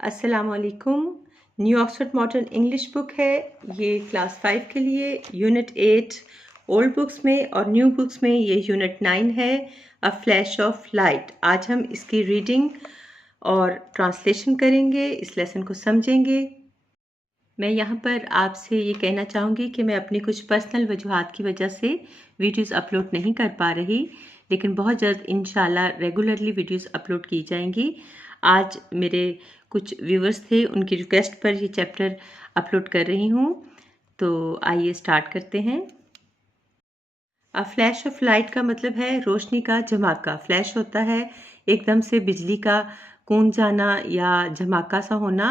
अस्सलामुअलैकुम। New Oxford modern English book है। ये क्लास 5 के लिए यूनिट 8 ओल्ड बुक्स में और न्यू बुक्स में ये यूनिट 9 है, अ फ्लैश ऑफ लाइट। आज हम इसकी रीडिंग और ट्रांसलेशन करेंगे, इस लेसन को समझेंगे। मैं यहाँ पर आपसे ये कहना चाहूँगी कि मैं अपनी कुछ पर्सनल वजूहात की वजह से वीडियोस अपलोड नहीं कर पा रही, लेकिन बहुत जल्द इंशाल्लाह रेगुलरली वीडियोस अपलोड की जाएंगी। आज मेरे कुछ व्यूवर्स थे, उनकी रिक्वेस्ट पर ये चैप्टर अपलोड कर रही हूँ। तो आइए स्टार्ट करते हैं। अ फ्लैश ऑफ लाइट का मतलब है रोशनी का झमाका। फ्लैश होता है एकदम से बिजली का कूद जाना या झमाका सा होना।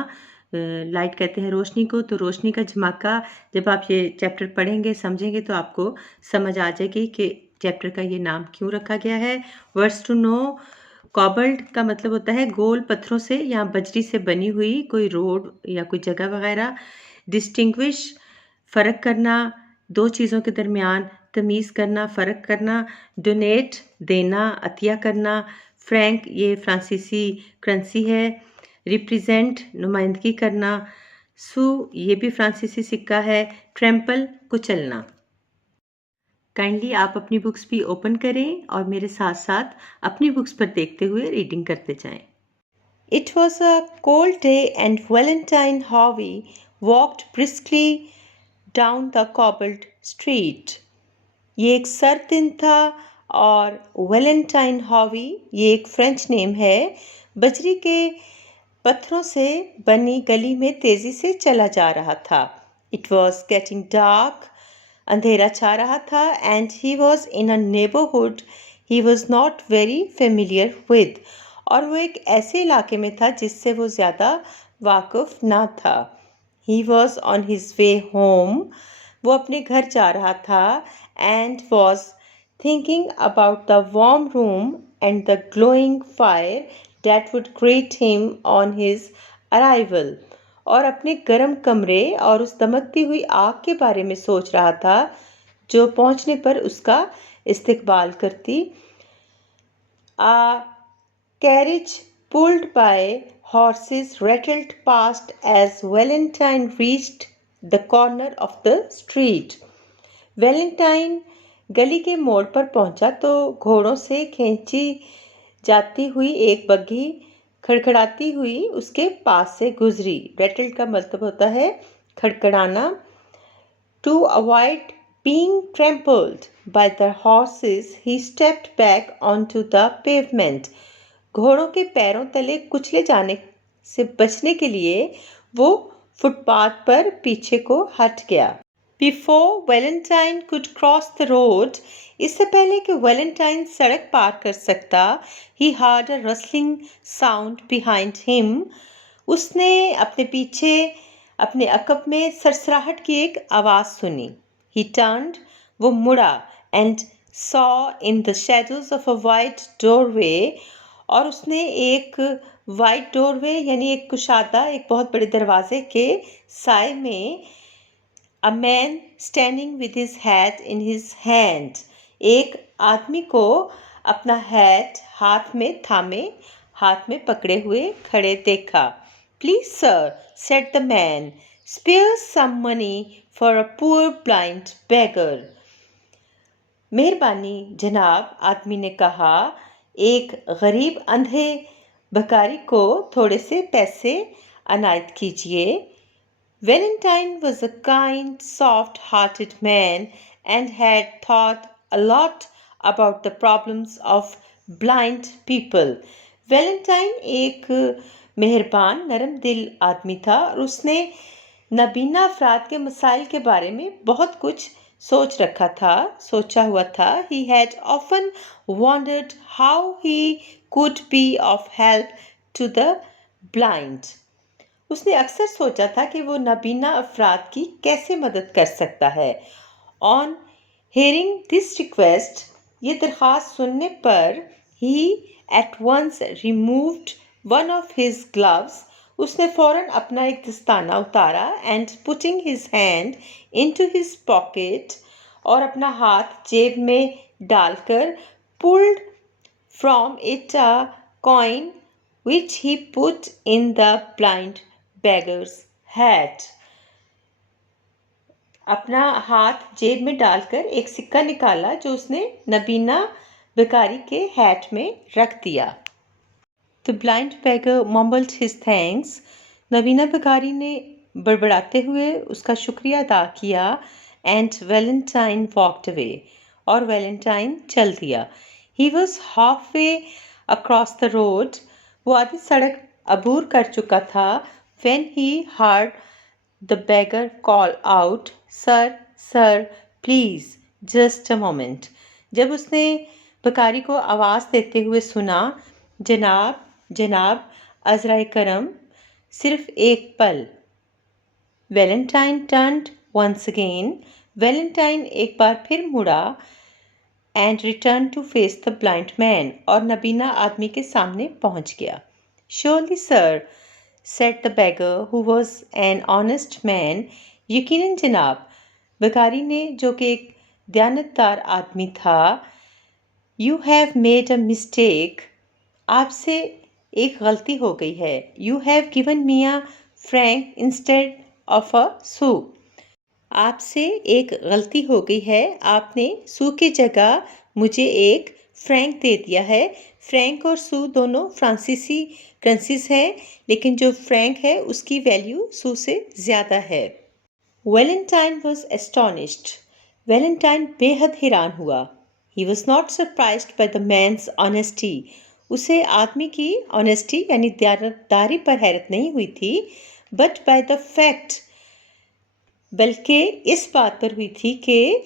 लाइट कहते हैं रोशनी को। तो रोशनी का झमाका, जब आप ये चैप्टर पढ़ेंगे समझेंगे तो आपको समझ आ जाएगी कि चैप्टर का ये नाम क्यों रखा गया है। Words to know. कॉबल्ड का मतलब होता है गोल पत्थरों से या बजरी से बनी हुई कोई रोड या कोई जगह वगैरह। डिस्टिंग्विश, फ़र्क करना, दो चीज़ों के दरमियान तमीज़ करना, फ़र्क करना। डोनेट, देना, अतिया करना। फ्रैंक, ये फ्रांसीसी करेंसी है। रिप्रेजेंट, नुमाइंदगी करना। सू, ये भी फ्रांसीसी सिक्का है। ट्रैम्पल, कुचलना। काइंडली आप अपनी बुक्स भी ओपन करें और मेरे साथ साथ अपनी बुक्स पर देखते हुए रीडिंग करते जाएं। It was a cold day and Valentine Harvey walked briskly down the cobbled street. ये एक सर्द दिन था और वैलेंटाइन हॉवी, ये एक फ्रेंच नेम है, बजरी के पत्थरों से बनी गली में तेजी से चला जा रहा था। इट वॉज गेटिंग डार्क, अंधेरा छा रहा था, and he was in a neighbourhood he was not very familiar with, और वो एक ऐसे इलाके में था जिससे वो ज़्यादा वाकिफ ना था। He was on his way home, वो अपने घर जा रहा था, and was thinking about the warm room and the glowing fire that would greet him on his arrival, और अपने गर्म कमरे और उस दमकती हुई आग के बारे में सोच रहा था जो पहुंचने पर उसका इस्तकबाल करती। A carriage pulled by horses rattled past as Valentine reached the corner of the street. Valentine गली के मोड़ पर पहुंचा तो घोड़ों से खींची जाती हुई एक बग्घी खड़खड़ाती हुई उसके पास से गुजरी। रेटल्ड का मतलब होता है खड़खड़ाना। To avoid being trampled by the horses, he stepped back onto the pavement. घोड़ों के पैरों तले कुचले जाने से बचने के लिए वो फुटपाथ पर पीछे को हट गया। Before Valentine could cross the road, इससे पहले कि वैलेंटाइन सड़क पार कर सकता, he heard a rustling sound behind him. उसने अपने पीछे अपने अकब में सरसराहट की एक आवाज़ सुनी। He turned, वो मुड़ा, and saw in the shadows of a wide doorway, और उसने एक वाइड डोरवे यानी एक कुशादा, एक बहुत बड़े दरवाजे के साए में A man standing with his hat in his hand, एक आदमी को अपना हैट हाथ में थामे, हाथ में पकड़े हुए खड़े देखा। Please sir, said the man, spare some money for a poor blind beggar. मेहरबानी जनाब, आदमी ने कहा, एक गरीब अंधे भिखारी को थोड़े से पैसे अनायत कीजिए। Valentine was a kind, soft-hearted man and had thought a lot about the problems of blind people. Valentine एक मेहरबान, नरम दिल आदमी था और उसने नाबीना अफराद के मसाइल के बारे में बहुत कुछ सोचा हुआ था। He had often wondered how he could be of help to the blind. उसने अक्सर सोचा था कि वो नाबीना अफराद की कैसे मदद कर सकता है। ऑन हेयरिंग दिस रिक्वेस्ट, ये दरख्वास्त सुनने पर, he at once removed one of his gloves, उसने फ़ौरन अपना एक दस्ताना उतारा, and putting his hand into his pocket, और अपना हाथ जेब में डालकर, pulled from it a coin, which he put in the blind beggar's hat. अपना हाथ जेब में डालकर एक सिक्का निकाला जो उसने नबीना भिखारी के हैट में रख दिया. The blind beggar mumbled his thanks. नबीना भिखारी ने बड़बड़ाते हुए उसका शुक्रिया अदा किया. And Valentine walked away. और वैलेंटाइन चल दिया. He was halfway across the road. वो आधी सड़क अबूर कर चुका था. When he heard the beggar call out, Sir, sir, please, just a moment. जब उसने भिखारी को आवाज़ देते हुए सुना, जनाब, जनाब, अज़राए करम, सिर्फ एक पल. Valentine turned once again. Valentine एक बार फिर मुड़ा and returned to face the blind man. और नबीना आदमी के सामने पहुंच गया. Surely, sir, said the beggar, who was an honest man. यकीनन जनाब, भिखारी ने जो कि एक दयानतदार आदमी था. You have made a mistake. आपसे एक गलती हो गई है. You have given me a franc instead of a sou. आपसे एक गलती हो गई है. आपने सू की जगह मुझे एक फ्रैंक दे दिया है. फ्रैंक और सू दोनों फ्रांसीसी करेंसीज हैं, लेकिन जो फ्रैंक है उसकी वैल्यू सू से ज़्यादा है. Valentine was astonished. वैलेंटाइन बेहद हैरान हुआ. He was not surprised by the man's honesty. उसे आदमी की ऑनेस्टी यानी दयानतदारी पर हैरत नहीं हुई थी, बट बाय द फैक्ट, बल्कि इस बात पर हुई थी कि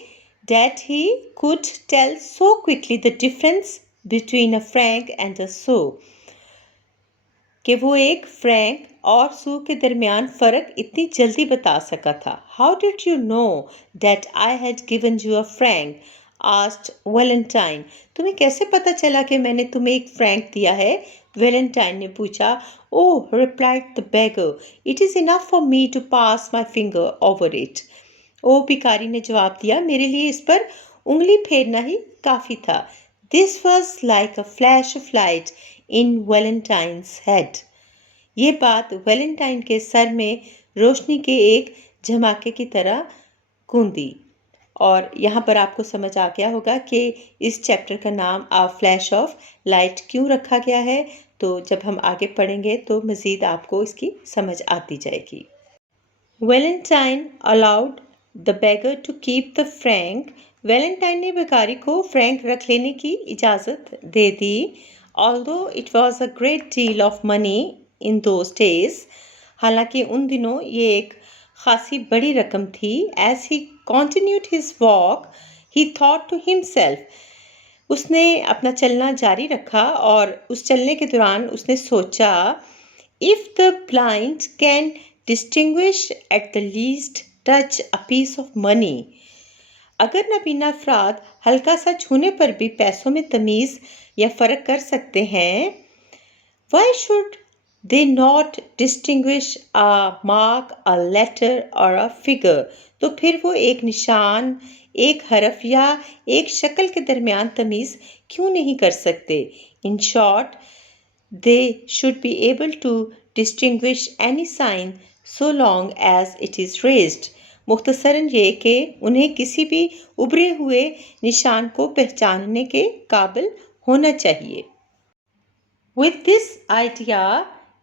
that he could tell so quickly the difference between a franc and a sou. कि वो एक फ्रैंक और सू के दरमियान फ़र्क इतनी जल्दी बता सका था. How did you know that I had given you a franc? asked Valentine. तुम्हें कैसे पता चला कि मैंने तुम्हें एक फ्रैंक दिया है? Valentine ने पूछा. Oh, replied the beggar, it is enough for me to pass my finger over it. ओ भिखारी ने जवाब दिया, मेरे लिए इस पर उंगली फेरना ही काफ़ी था. This was like a flash of light in Valentine's head. ये बात वैलेंटाइन के सर में रोशनी के एक झमाके की तरह गूंजी. और यहाँ पर आपको समझ आ गया होगा कि इस चैप्टर का नाम आ फ्लैश ऑफ लाइट क्यों रखा गया है. तो जब हम आगे पढ़ेंगे तो मज़ीद आपको इसकी समझ आती जाएगी. Valentine allowed the beggar to keep the franc. Valentine ने भिखारी को फ्रैंक रख लेने की इजाज़त दे दी. Although it was a great deal of money in those days, हालांकि उन दिनों ये एक खासी बड़ी रकम थी. As he continued his walk, he thought to himself. उसने अपना चलना जारी रखा और उस चलने के दौरान उसने सोचा, if the blind can distinguish at the least touch a piece of money. अगर नबीना अफराद हल्का सा छूने पर भी पैसों में तमीज़ या फ़र्क कर सकते हैं, why should they not distinguish a mark, a letter or a figure? तो फिर वो एक निशान, एक हरफ या एक शक्ल के दरमियान तमीज़ क्यों नहीं कर सकते? In short, they should be able to distinguish any sign so long as it is raised. मुख्तसरन ये कि उन्हें किसी भी उभरे हुए निशान को पहचानने के काबिल होना चाहिए. With this idea,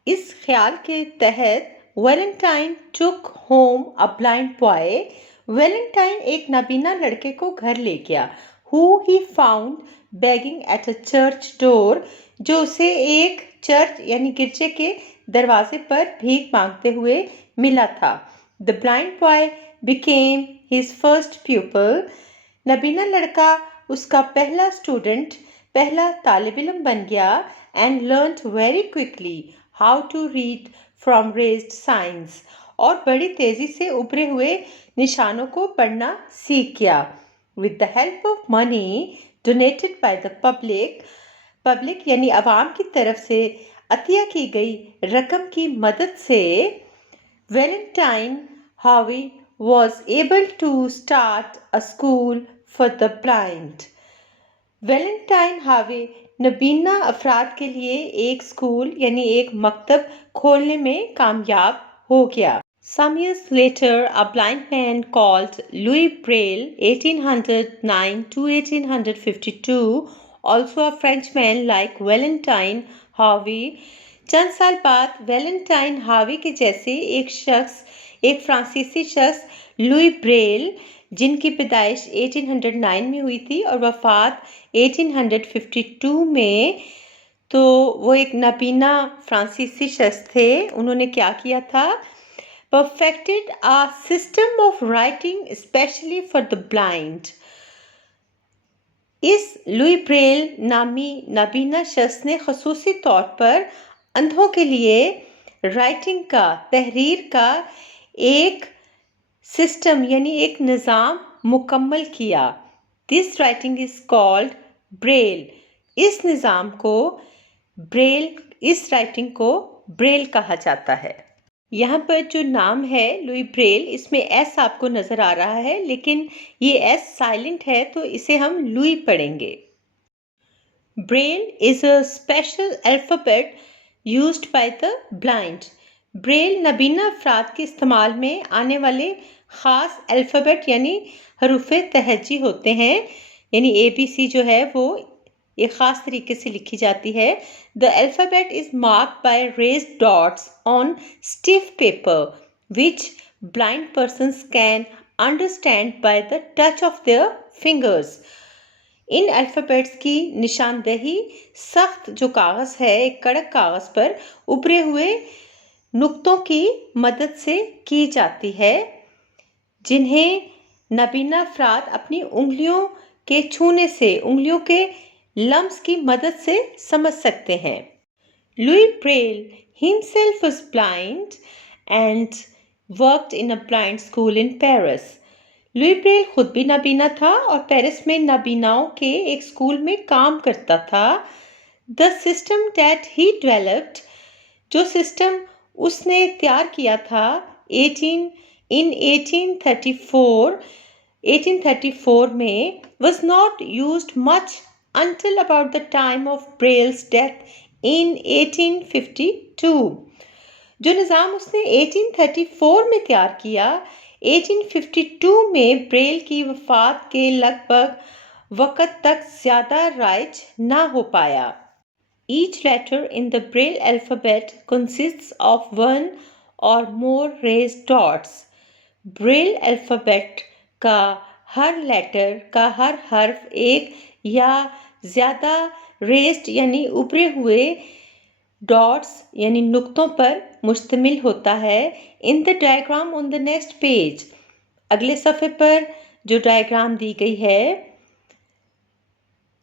इस ख्याल के तहत Valentine took home a blind boy. Valentine एक नाबीना लड़के को घर ले गया, who he found begging at a church door, जो उसे एक चर्च यानी गिरजे के दरवाजे पर भीख मांगते हुए मिला था. The blind boy became his first pupil. नबीना लड़का उसका पहला स्टूडेंट, पहला तालिब इल्म बन गया. And learned very quickly how to read from raised signs. और बड़ी तेज़ी से उभरे हुए निशानों को पढ़ना सीख गया. With the help of money donated by the public यानी आवाम की तरफ से अतिया की गई रकम की मदद से Valentine Harvey was able to start a school for the blind. Valentine Harvey नबीना अफराद के लिए एक स्कूल यानी एक मकतब खोलने में कामयाब हो गया। Some years later, a blind man called Louis Braille, 1809 to 1852, also a Frenchman like Valentine Harvey, चंद साल बाद वैलेंटाइन हार्वी के जैसे एक फ्रांसीसी शख्स लुई ब्रेल, जिनकी पैदाइश 1809 में हुई थी और वफात 1852 में, तो वो एक नबीना फ्रांसीसी शख्स थे। उन्होंने क्या किया था? perfected a system of writing especially for the blind। इस लुई ब्रेल नामी नबीना शख्स ने खसूसी तौर पर अंधों के लिए राइटिंग का, तहरीर का एक सिस्टम यानी एक निज़ाम मुकम्मल किया। This writing is called Braille. इस राइटिंग को ब्रेल कहा जाता है। यहाँ पर जो नाम है लुई ब्रेल, इसमें एस आपको नज़र आ रहा है, लेकिन ये एस साइलेंट है, तो इसे हम लुई पढ़ेंगे। Braille is a special alphabet used by the blind. Braille नबीना अफराद के इस्तेमाल में आने वाले ख़ास अल्फ़ाबेट यानी हरूफ़े तहज्जी होते हैं, यानी ABC जो है वो एक ख़ास तरीके से लिखी जाती है। The alphabet is marked by raised dots on stiff paper which blind persons can understand by the touch of their fingers. In alphabets की निशानदेही सख्त जो कागज़ है, एक कड़क कागज़ पर उभरे हुए नुक्तों की मदद से की जाती है, जिन्हें नबीना अफराद अपनी उंगलियों के छूने से, उंगलियों के लम्स की मदद से समझ सकते हैं। Louis Braille himself was blind and worked in a blind school in Paris। Louis Braille खुद भी नाबीना था और पेरिस में नाबीनाओं के एक स्कूल में काम करता था। The system that he developed, जो सिस्टम उसने तैयार किया था 1834 में, was not used much until about the time of Braille's death in 1852। जो निज़ाम उसने 1834 में तैयार किया, 1852 में ब्रेल की वफ़ात के लगभग वक़्त तक ज़्यादा राइज ना हो पाया। Each letter in the Braille alphabet consists of one or more raised dots। Braille alphabet का हर लेटर का हर हर्फ एक या ज़्यादा रेस्ड यानी उभरे हुए डॉट्स यानी नुक्तों पर मुश्तमिल होता है। In the diagram on the next page, अगले सफ़े पर जो डायग्राम दी गई है,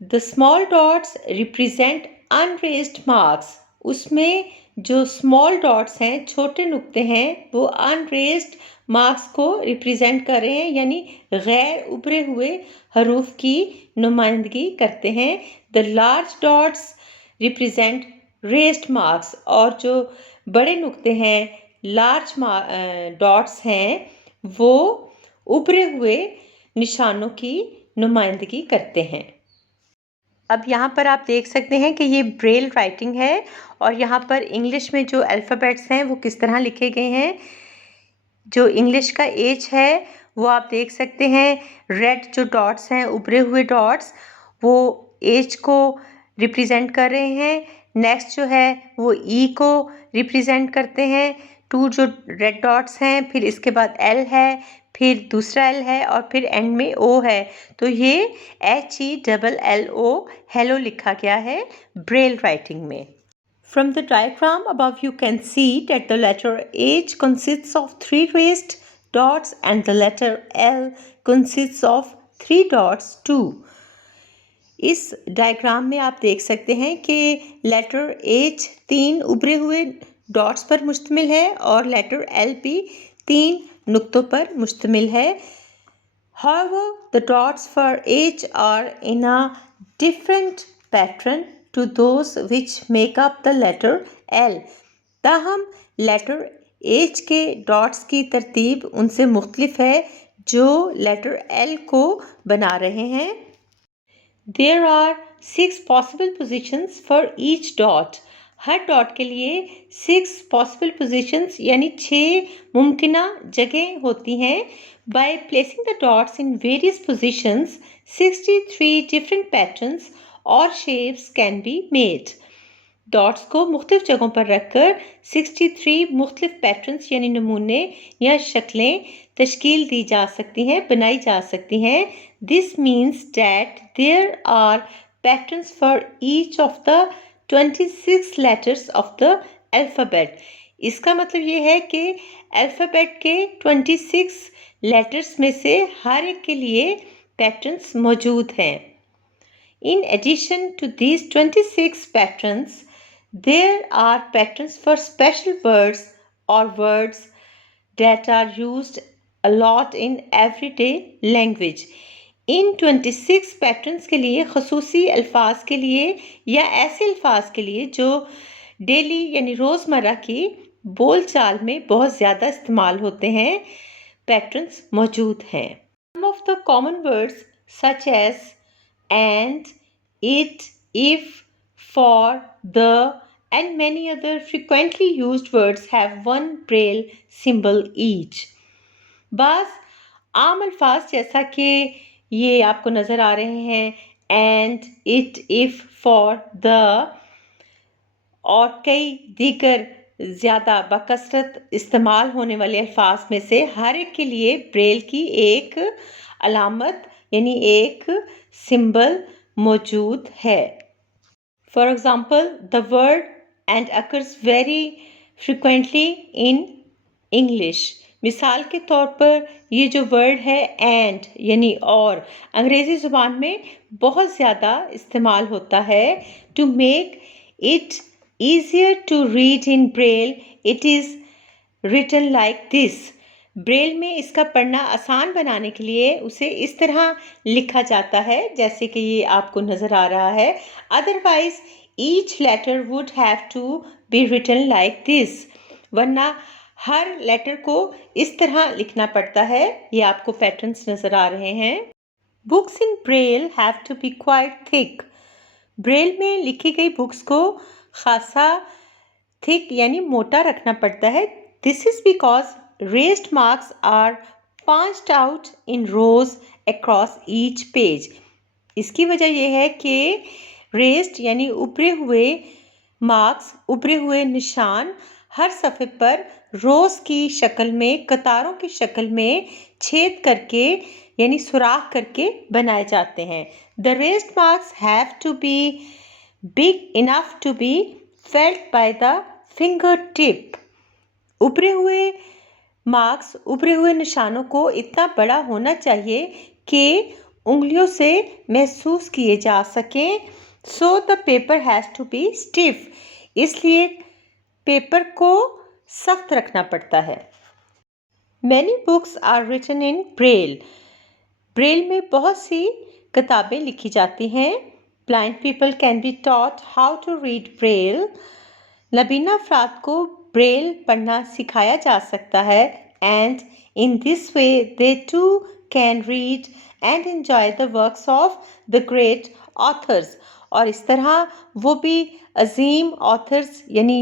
the small dots represent unraised marks. उसमें जो स्मॉल डॉट्स हैं, छोटे नुक्ते हैं, वो अनरेज्ड मार्क्स को रिप्रेजेंट कर रहे हैं, यानी गैर उभरे हुए हरूफ की नुमाइंदगी करते हैं। The large dots represent raised marks, और जो बड़े नुक्ते हैं, लार्ज डॉट्स हैं, वो उभरे हुए निशानों की नुमाइंदगी करते हैं। अब यहाँ पर आप देख सकते हैं कि ये ब्रेल राइटिंग है और यहाँ पर इंग्लिश में जो अल्फ़ाबेट्स हैं वो किस तरह लिखे गए हैं। जो इंग्लिश का एच है वो आप देख सकते हैं, रेड जो डॉट्स हैं, उभरे हुए डॉट्स, वो एच को रिप्रेजेंट कर रहे हैं। नेक्स्ट जो है वो ई को रिप्रेजेंट करते हैं, 2 जो रेड डॉट्स हैं, फिर इसके बाद एल है, फिर दूसरा एल है और फिर एंड में ओ है। तो ये HELLO हेलो लिखा गया है ब्रेल राइटिंग में। From the diagram above you can see that the letter H consists of 3 raised dots and the letter L consists of 3 dots too। इस डायग्राम में आप देख सकते हैं कि लेटर H 3 उभरे हुए डॉट्स पर मुश्तमिल है और लेटर L भी 3 नुक्तों पर मुश्तमिल है। However, the dots for H are in a different pattern to those which make up the letter L। ताहम लेटर H के डॉट्स की तरतीब उनसे मुख्तलिफ है जो लेटर L को बना रहे हैं। There are 6 possible positions for each dot. Her dot के लिए 6 possible positions यानी 6 मुमकिना जगह होती हैं. By placing the dots in various positions, 63 different patterns or shapes can be made. Dots को मुख्तलिफ जगहों पर रखकर 63 मुख्तलिफ पैटर्न्स यानी नमूने या शक्लें तश्कील दी जा सकती हैं, बनाई जा सकती हैं. This means that there are patterns for each of the 26 letters of the alphabet. इसका मतलब ये है कि अल्फ़ाबेट के 26 लेटर्स में से हर एक के लिए पैटर्न्स मौजूद हैं. In addition to these 26 patterns, there are patterns for special words or words that are used a lot in everyday language. In 26 patterns के लिए खसूसी अल्फाज के लिए या ऐसे अल्फाज के लिए जो डेली यानी रोज़मर्रा की बोलचाल में बहुत ज़्यादा इस्तेमाल होते हैं, पैटर्न्स मौजूद हैं. Some of the common words such as and, it, if, for, the, and many other frequently used words have one braille symbol each. बस आम अल्फाज जैसा कि ये आपको नज़र आ रहे हैं and, it, if, for, the और कई दीगर ज़्यादा बकसरत इस्तेमाल होने वाले अल्फाज में से हर एक के लिए ब्रेल की एक अलामत यानी एक सिंबल मौजूद है. For example the word and occurs very frequently in English. मिसाल के तौर पर ये जो वर्ड है एंड यानी और अंग्रेज़ी ज़ुबान में बहुत ज़्यादा इस्तेमाल होता है. To make it easier to read in braille, it is written like this. Braille में इसका पढ़ना आसान बनाने के लिए उसे इस तरह लिखा जाता है जैसे कि ये आपको नज़र आ रहा है. Otherwise each letter would have to be written like this. वरना हर लेटर को इस तरह लिखना पड़ता है. ये आपको पैटर्न्स नज़र आ रहे हैं. Books in Braille have to be quite thick. Braille में लिखी गई बुक्स को खासा थिक यानी मोटा रखना पड़ता है. This is because raised marks are pointed out in rows across each page. इसकी वजह यह है कि रेस्ड यानी उभरे हुए मार्क्स, उभरे हुए निशान हर सफ़े पर रोज़ की शक्ल में, कतारों की शक्ल में छेद करके यानी सुराख करके बनाए जाते हैं. The raised marks have to be big enough to be felt by the fingertip. उभरे हुए मार्क्स, उभरे हुए निशानों को इतना बड़ा होना चाहिए कि उंगलियों से महसूस किए जा सकें. So the paper has to be stiff. इसलिए पेपर को सख्त रखना पड़ता है. Many books are written in braille. Braille में बहुत सी किताबें लिखी जाती हैं. Blind people can be taught how to read braille. नबीना अफराद को ब्रेल पढ़ना सिखाया जा सकता है. And in this way they too can read and enjoy the works of the great authors. और इस तरह वो भी अजीम ऑथर्स यानी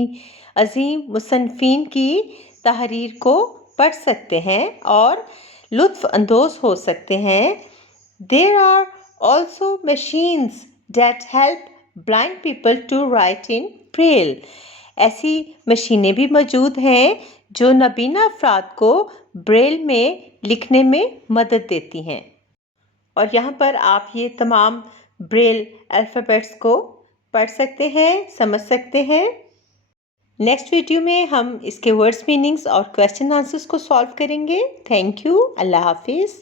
अजीम मुसन्निफीन की तहरीर को पढ़ सकते हैं और लुत्फ़ अंदोज़ हो सकते हैं. There are also machines that help blind people to write in braille. ऐसी मशीनें भी मौजूद हैं जो नबीना अफराद को ब्रेल में लिखने में मदद देती हैं. और यहाँ पर आप ये तमाम ब्रेल अल्फ़ाबेट्स को पढ़ सकते हैं, समझ सकते हैं. नेक्स्ट वीडियो में हम इसके वर्ड्स मीनिंग्स और क्वेश्चन आंसर्स को सॉल्व करेंगे. Thank you. अल्लाह हाफिज़.